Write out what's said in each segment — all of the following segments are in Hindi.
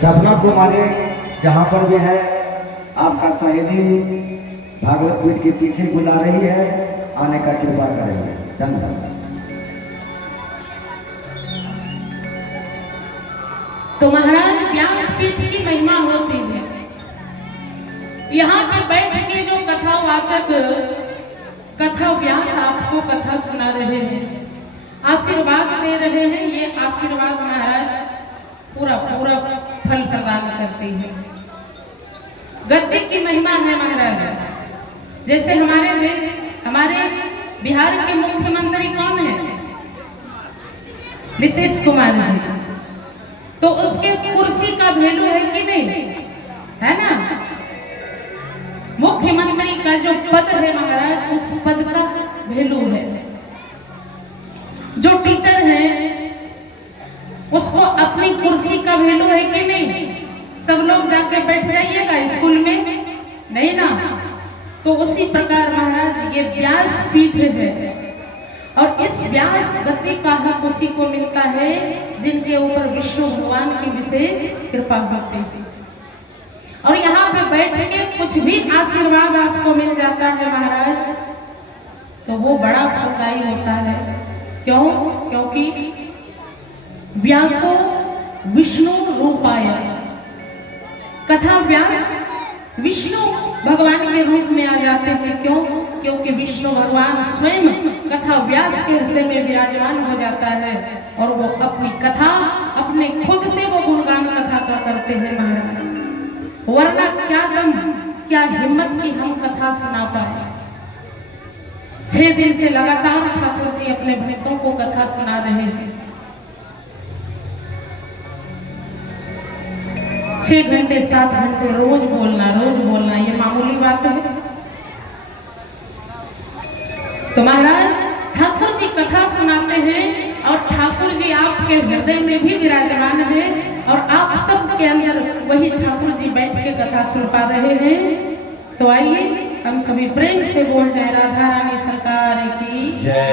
सपना को मारे जहाँ पर भी है आपका सहेली भागवत पीठ के पीछे बुला रही है, आने का कृपा करेंगे। धन्यवाद। तो महाराज व्यासपीठ की महिमा होती है। यहाँ पे बैठ के जो कथावाचक कथा व्यास आपको कथा सुना रहे हैं, आशीर्वाद दे रहे हैं, ये आशीर्वाद महाराज पूरा पूरा फल प्रदान करते हैं। गद्य की महिमा है महाराज। जैसे हमारे देश, हमारे बिहार के मुख्यमंत्री कौन है? नीतीश कुमार जी। तो उसके कुर्सी का वैल्यू है कि नहीं है ना? मुख्यमंत्री का जो पद है महाराज, उस पद का वैल्यू है। जो टीचर है उसको अपनी कुर्सी का वैल्यू है कि नहीं? सब लोग जाके बैठ जाइएगा स्कूल में, नहीं ना? तो उसी प्रकार महाराज ये व्यासपीठ है, और इस व्यास गति का हक उसी को मिलता है जिनके ऊपर विष्णु भगवान की विशेष कृपा होती है। और यहाँ पे बैठ के कुछ भी आशीर्वाद आपको मिल जाता है महाराज, तो वो बड़ा फलदायी होता है। क्यों? क्योंकि व्यासो विष्णु रूपाय, कथा व्यास विष्णु भगवान के रूप में आ जाते हैं। क्यों? क्योंकि विष्णु भगवान स्वयं कथा व्यास के हृदय में विराजमान हो जाता है, और वो अपनी कथा अपने खुद से वो गुणगान कथा का करते हैं महाराज। वरना क्या दम, क्या हिम्मत की हम कथा सुना पाए। 6 दिन से लगातार ठाकुर जी अपने भक्तों को कथा सुना रहे हैं। 6 घंटे 7 घंटे रोज बोलना ये मामूली बात है? तो महाराज ठाकुर जी कथा सुनाते हैं, और ठाकुर जी आपके हृदय में भी विराजमान है, और आप सब के अंदर वही ठाकुर जी बैठ के कथा सुन पा रहे हैं। तो आइए हम सभी प्रेम से बोल जाए राधा रानी सरकार की जय।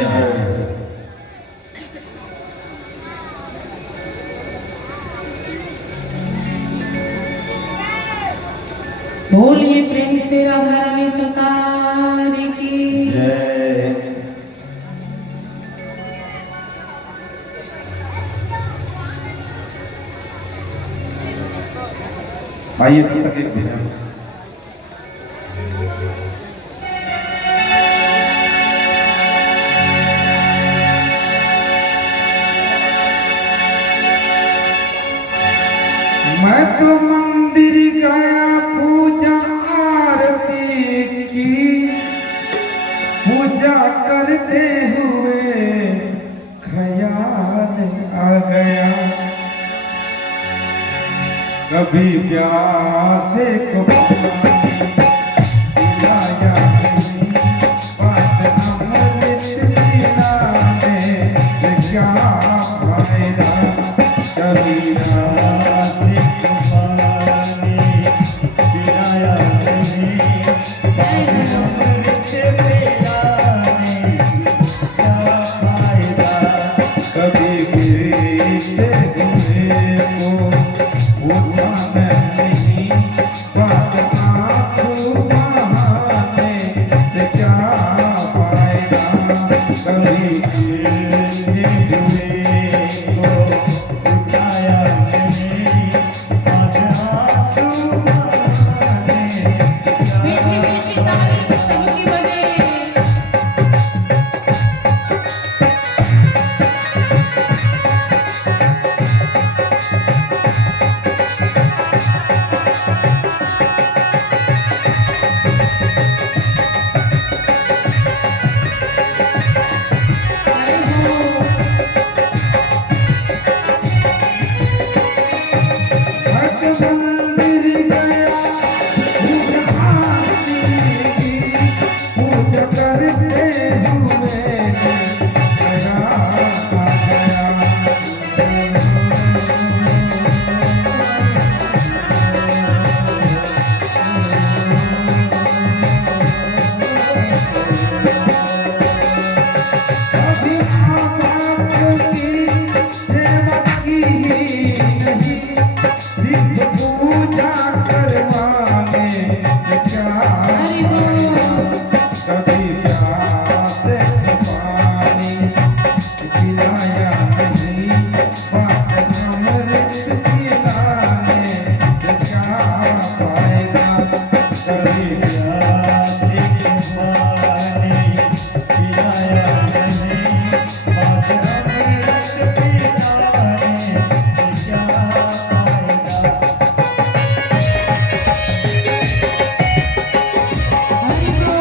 बोलिए प्रेम से राधा रानी सरकार की जय। आइए तब तक एक भजन। मैं तो मंदिर गया पूजा आरती की, पूजा करते हुए ख्याल आ गया, कभी प्यासे को पिलाया नहीं, बात अमृत पिलाने से क्या फायदा, कभी प्यासे को पानी पिलाया नहीं, बात अमृत पिलाने से क्या फायदा, कभी गिरते हुए को उठा नहीं, बात आंसू बहाने से क्या फायदा, कभी गिरते हुए को उठाया नहीं, बात आंसू बहाने से क्या सिर्फ पूजा करवाने से क्या हरि बोल। कभी प्यास पानी पिलाया नहीं बात अमृत पिलाने से क्या फायदा कभी प्यास पानी पिलाया नहीं बात अमृत पिलाने से क्या फायदा। हरि बोल। हरि बोल।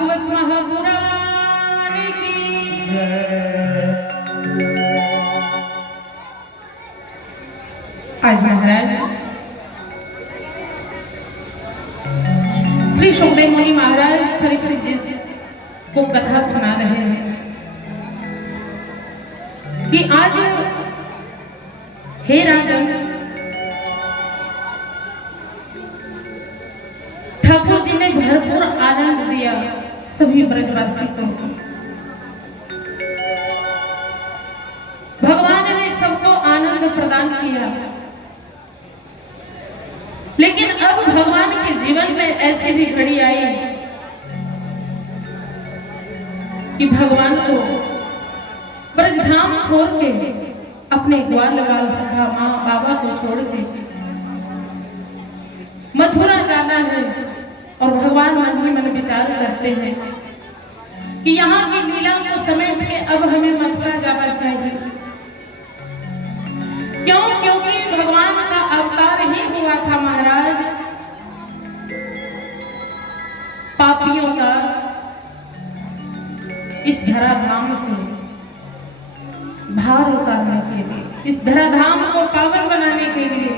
भागवत महापुराण की आज महाराज श्री सुखदेव मुनि महाराज परीक्षित जी को कथा सुना रहे हैं कि आज हे राजन, ठाकुर जी ने भरपूर आनंद दिया सभी ब्रजवासी को। भगवान ने सबको आनंद प्रदान किया, लेकिन अब भगवान के जीवन में ऐसी भी घड़ी आई कि भगवान को ब्रजधाम छोड़ के, अपने ग्वाल बाल सखा माँ बाबा को छोड़ के मथुरा जाना है। और भगवान मन ही मन विचार करते हैं कि यहाँ की लीला को समेट के अब हमें मथुरा जाना चाहिए। क्यों? क्योंकि भगवान का अवतार ही हुआ था महाराज पापियों का इस धराधाम से भार उतारने के लिए, इस धराधाम को पावन बनाने के लिए।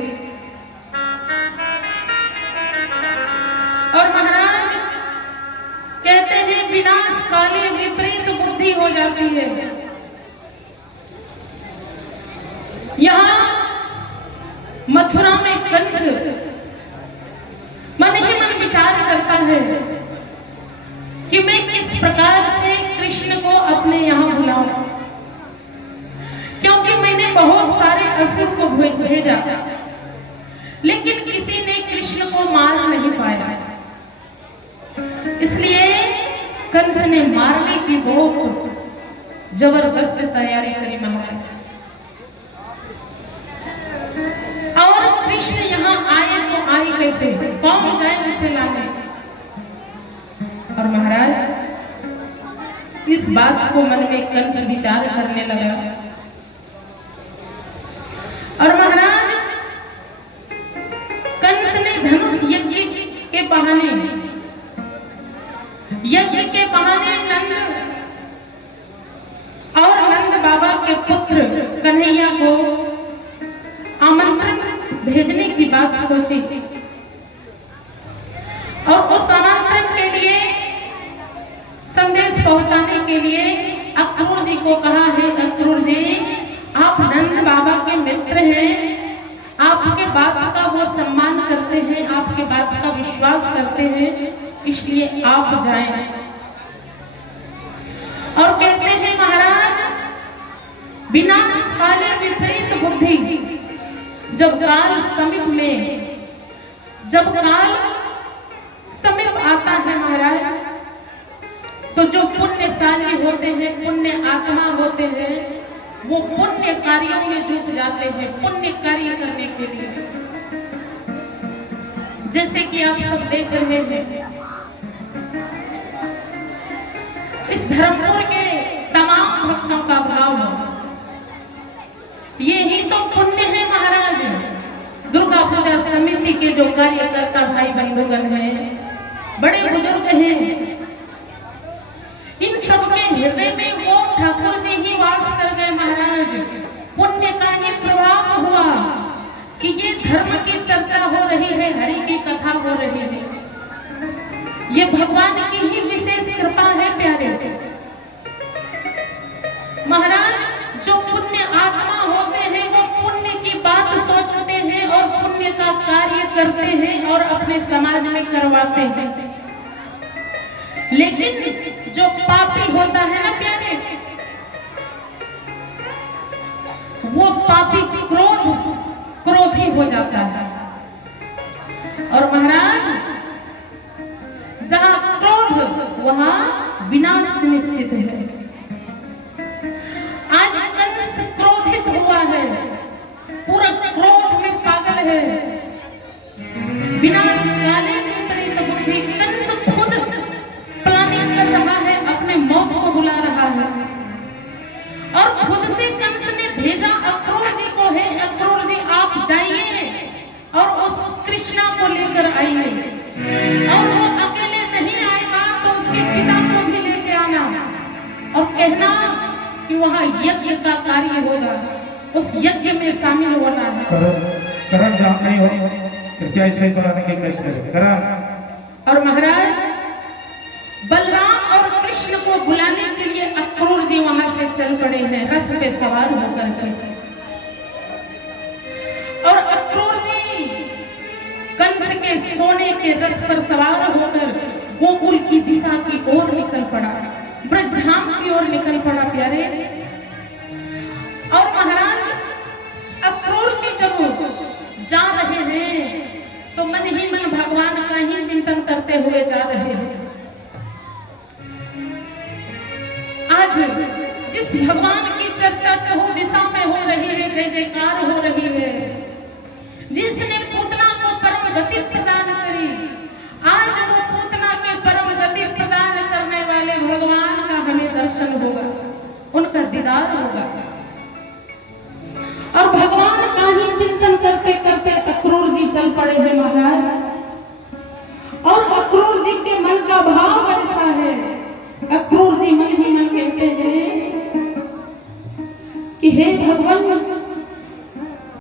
और महाराज कहते हैं विनाश काले विपरीत बुद्धि हो जाती है। यहाँ मथुरा में कंस मन ही मन विचार करता है कि मैं किस प्रकार से कृष्ण को अपने यहाँ बुलाऊं, क्योंकि मैंने बहुत सारे असुर को भेजा, लेकिन किसी ने कृष्ण को मार नहीं पाया। इसलिए कंस ने मारने की बहुत जबरदस्त तैयारी करी महाराज। और कृष्ण यहाँ आए तो आए कैसे, कौन जाए उसे लाने। और महाराज इस बात को मन में कंस विचार करने लगा। और महाराज कंस ने धनुष यज्ञ के बहाने नंद और नंद बाबा के पुत्र कन्हैया को आमंत्रण भेजने की बात सोची। और उस आमंत्रण के लिए, संदेश पहुंचाने के लिए अक्रूर जी को कहा है, अक्रूर जी आप नंद बाबा के मित्र हैं, आपके बात का वो सम्मान करते हैं, आपके बात का विश्वास करते हैं, इसलिए आप जाएं। और कहते हैं महाराज विनाश काले विपरीत बुद्धि, जब काल समीप आता है महाराज, तो जो पुण्यशाली होते हैं, पुण्य आत्मा होते हैं, वो पुण्य कार्यों में जुट जाते हैं, पुण्य कार्य करने के लिए। जैसे कि आप सब देख रहे हैं इस धर्मपुर के तमाम भक्तों का भाव, ये ही तो पुण्य है महाराज। दुर्गा पूजा समिति के जो कार्यकर्ता भाई बंधुगण हैं, बड़े बुजुर्ग हैं, इन सबके हृदय में वो ठाकुर जी ही वास कर गए महाराज। पुण्य का ही प्रभाव हुआ कि ये धर्म की चर्चा हो रही है, हरि की कथा हो रही है। ये भगवान की ही विशेष कृपा है प्यारे महाराज। जो पुण्य आत्मा होते हैं वो पुण्य की बात सोचते हैं और पुण्य का कार्य करते हैं और अपने समाज में करवाते हैं। लेकिन जो पापी होता है ना प्यारे, वो पापी क्रोधी हो जाता है। और महाराज जहां क्रोध वहां विनाश निश्चित है। आज कंस क्रोधित हुआ है, पूरा क्रोध में पागल है। विनाश काले विपरीत बुद्धि, कंस खुद प्लानिंग कर रहा है, अपने मौत को बुला रहा है। और खुद से कंस ने भेजा अक्रूर जी को, है अक्रूर जी आप जाइए और उस कृष्णा को लेकर आइए। और वो अकेले नहीं आएगा तो उसके पिता और कहना कि वहाँ यज्ञ का कार्य होगा, उस यज्ञ में शामिल होना है। करण जहाँ नहीं हो कृपया इसे कराने की कोशिश करें। करण और महाराज बलराम और कृष्ण को बुलाने के लिए अक्रूर जी वहां से चल पड़े हैं रथ पे सवार होकर के। और अक्रूर जी कंस के सोने के रथ पर सवार होकर गोकुल की दिशा की ओर निकल पड़ा, ब्रजधाम की ओर निकल पड़ा प्यारे। और महाराज अक्रूर जी जब जा रहे हैं तो मन ही मन भगवान का ही चिंतन करते हुए जा रहे हैं। आज जिस भगवान की चर्चा चहुँ दिशा में हो रही है, जय जयकार हो रही है, जिसने पूतना को परम गति प्रदान करी, आज वो पूतना के परम गति प्रदान करने वाले भगवान का हमें दर्शन होगा, उनका दीदार होगा। और भगवान का ही चिंतन करते करते अक्रूर जी चल पड़े हैं महाराज। और अक्रूर जी के मन का भाव ऐसा है, अक्रूर जी मन ही मन कहते हैं कि हे भगवान